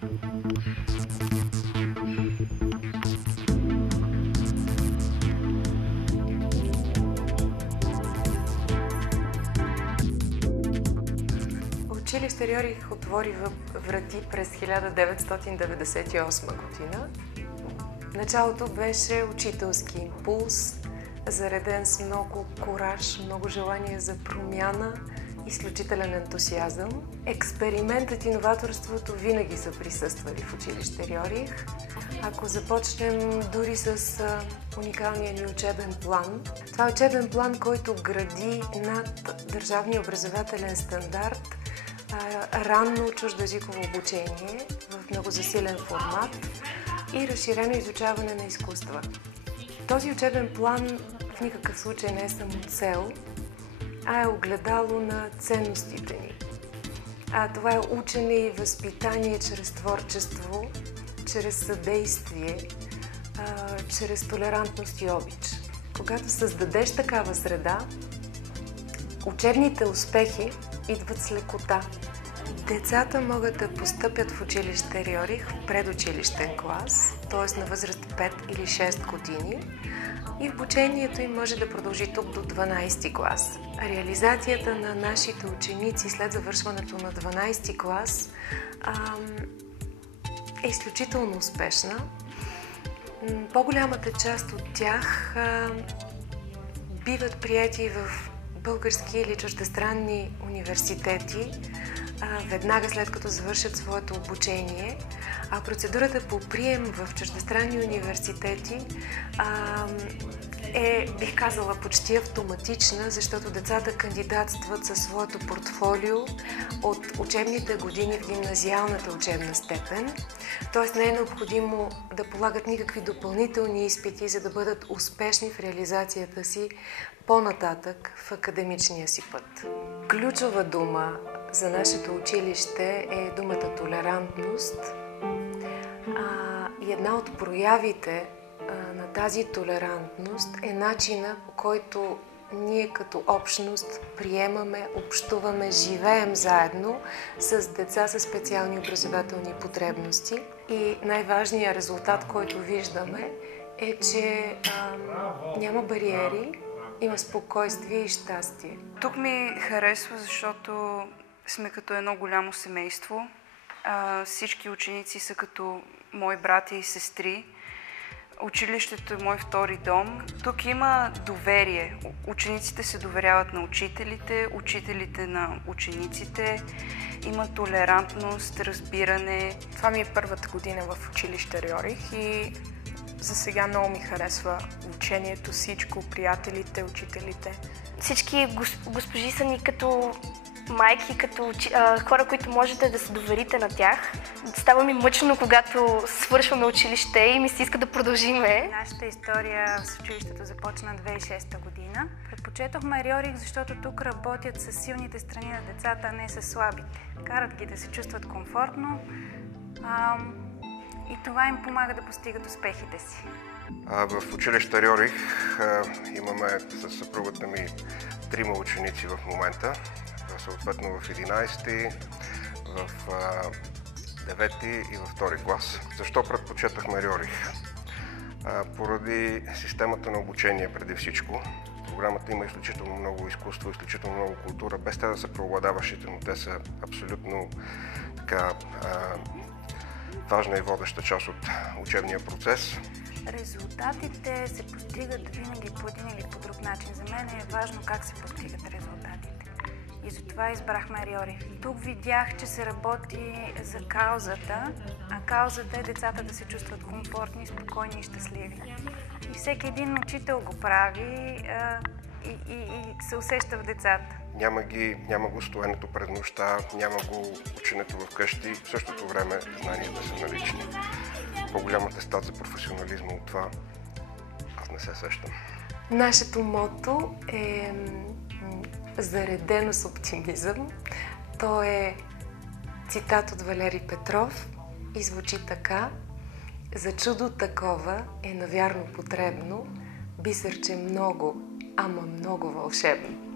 Училище Рьорих отвори врати през 1998 година. Началото беше учителски импулс, зареден с много кураж, много желание за промяна, изключителен ентусиазъм. Експериментът и новаторството винаги са присъствали в училище Рьорих. Ако започнем дори с уникалния ни учебен план, това е учебен план, който гради над държавния образователен стандарт ранно чуждоезиково обучение в много засилен формат и разширено изучаване на изкуства. Този учебен план в никакъв случай не е само цел, а е огледало на ценностите ни. Това е учене и възпитание чрез творчество, чрез съдействие, чрез толерантност и обич. Когато създадеш такава среда, учебните успехи идват с лекота. Децата могат да постъпят в училище Рьорих в предучилищен клас, т.е. на възраст 5 или 6 години, и обучението им може да продължи тук до 12 клас. Реализацията на нашите ученици след завършването на 12 клас е изключително успешна. По-голямата част от тях биват приети в български или чуждестранни университети веднага след като завършат своето обучение, а процедурата по прием в чуждестранни университети бих казала, почти автоматична, защото децата кандидатстват със своето портфолио от учебните години в гимназиалната учебна степен. Т.е. не е необходимо да полагат никакви допълнителни изпити, за да бъдат успешни в реализацията си по-нататък в академичния си път. Ключова дума за нашето училище е думата толерантност. И една от проявите на тази толерантност е начина, по който ние като общност приемаме, общуваме, живеем заедно с деца със специални образователни потребности. И най-важният резултат, който виждаме, е, че няма бариери, има спокойствие и щастие. Тук ми харесва, защото сме като едно голямо семейство. Всички ученици са като мои братя и сестри. Училището е мой втори дом. Тук има доверие. Учениците се доверяват на учителите, учителите на учениците. Има толерантност, разбиране. Това ми е първата година в училище Рьорих и за сега много ми харесва учението, всичко, приятелите, учителите. Всички госпожи са ни като майки, като хора, които можете да се доверите на тях. Става ми мъчно, когато свършваме училище и ми се иска да продължиме. Нашата история с училището започна 2006 година. Предпочетохме Рьорих, защото тук работят с силните страни на децата, а не с слабите. Карат ги да се чувстват комфортно и това им помага да постигат успехите си. В училище Рьорих имаме със съпругата ми 3 ученици в момента. Съответно в 11-ти, в 9-ти и в 2-ри клас. Защо предпочетахме Рьорих? Поради системата на обучение преди всичко. Програмата има изключително много изкуство, изключително много култура, без те да са преобладаващите, но те са абсолютно важна и водеща част от учебния процес. Резултатите се постигат винаги по един или по друг начин. За мен е важно как се постигат резултатите. И затова избрахме Рьорих. Тук видях, че се работи за каузата, а каузата е децата да се чувстват комфортни, спокойни и щастливи. И всеки един учител го прави и се усеща в децата. Няма го стоенето пред нощта, няма го ученето вкъщи, в същото време знанията са налични. По-голямата стат за професионализма от това аз не се сещам. Нашето мото е заредено с оптимизъм. То е цитат от Валери Петров и звучи така: "За чудо такова е навярно потребно, бисерче много, ама много вълшебно."